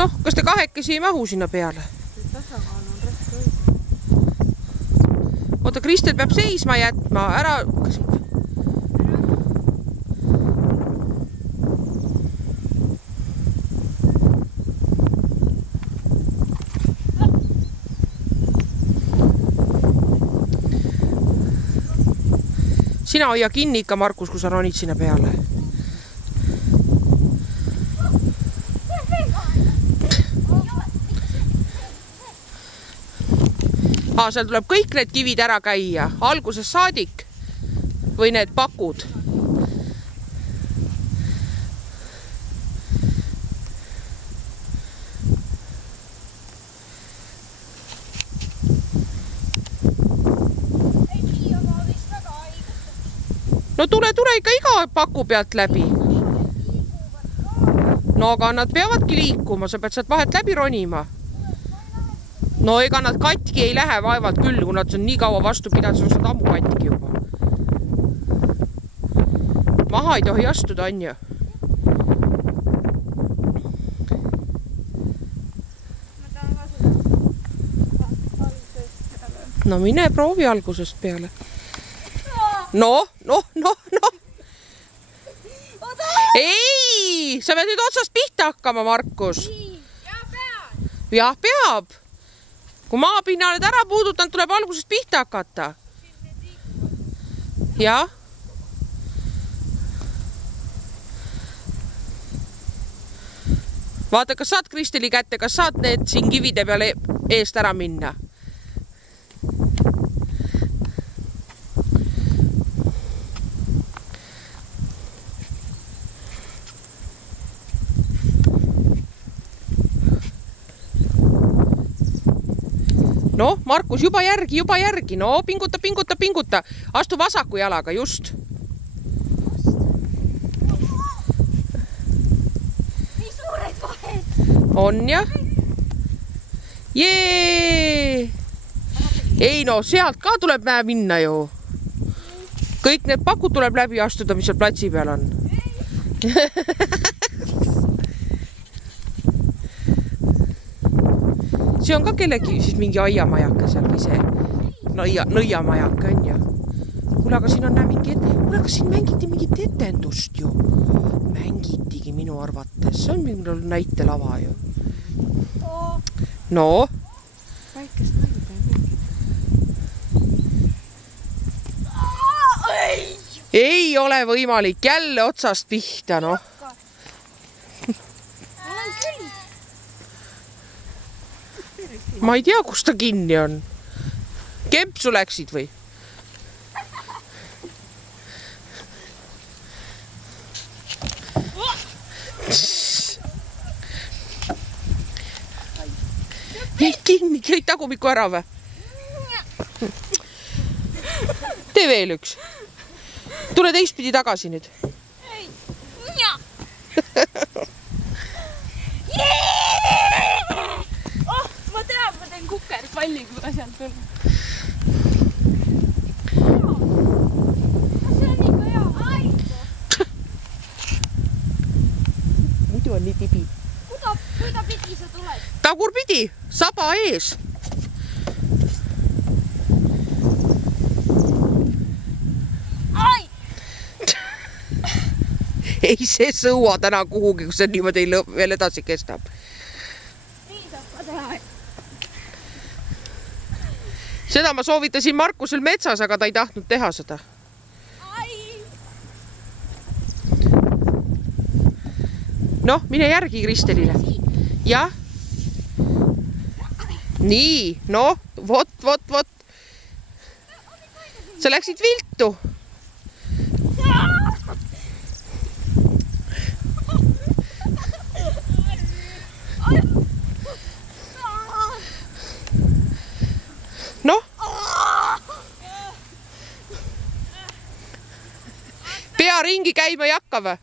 Noh, kas te kahekesi ei mahu sinna peale? Tasakaal on raske õige. Oota, Kristel peab seisma jätma. Ära... Sina hoia kinni ikka, Markus, kui sa ronid sinna peale. Seal tuleb kõik need kivid ära käia, alguses saadik või need pakud. No tule ikka iga paku pealt läbi. No aga nad peavadki liikuma, sa pead sealt vahet läbi ronima. No ega nad katki ei lähe, vaevalt küll, kui nad on nii kaua vastu pidanud, siis on ammu katki juba. Maha ei tohi astuda, on ju? No mine proovi algusest peale. No. Ei, sa pead nüüd otsast pihta hakkama, Markus. Jah, peab. Kui maapinna oled ära puudutanud, tuleb algusest pihta hakata. Jah. Vaata, kas saad Kristeli kätte, kas saad need siin kivide peale eest ära minna? No, Markus, juba järgi. No, pinguta. Astu vasaku jalaga, just. Nii suured vahed. On, jah. Jee! Ei, no, sealt ka tuleb näe minna ju. Kõik need pakud tuleb läbi astuda, mis seal platsi peal on. See on ka kellegi siis mingi aiamajaka seal või see nõiamajaka on ju. Kuule, aga siin on mingi... Kuule, aga siin mängiti mingit etendust ju. Mängitigi minu arvates. See on mingi näitelava ju. No? Väikest näide. Ei ole võimalik. Jälle otsast pihta, noh. Ma ei tea, kus ta kinni on. Kempsu läksid või? Jäid kinni, jäid tagumikku ära või? Tee veel üks. Tule teistpidi tagasi nüüd. Kukerpalli, kui ma sealt tulen. See on ikka hea. Muidu on nii tibi. Kuida pidi sa tuled? Tagurpidi, saba ees. Ai! Ei see sõua täna kuhugi, kus see niimoodi veel edasi kestab. Nii saab ka teha. Seda ma soovitasin Markusel metsas, aga ta ei tahtnud teha seda. Noh, mine järgi Kristelile. Jah. Nii, noh, vot. Sa läksid viltu. Noh. Pea ringi käima ei hakka või?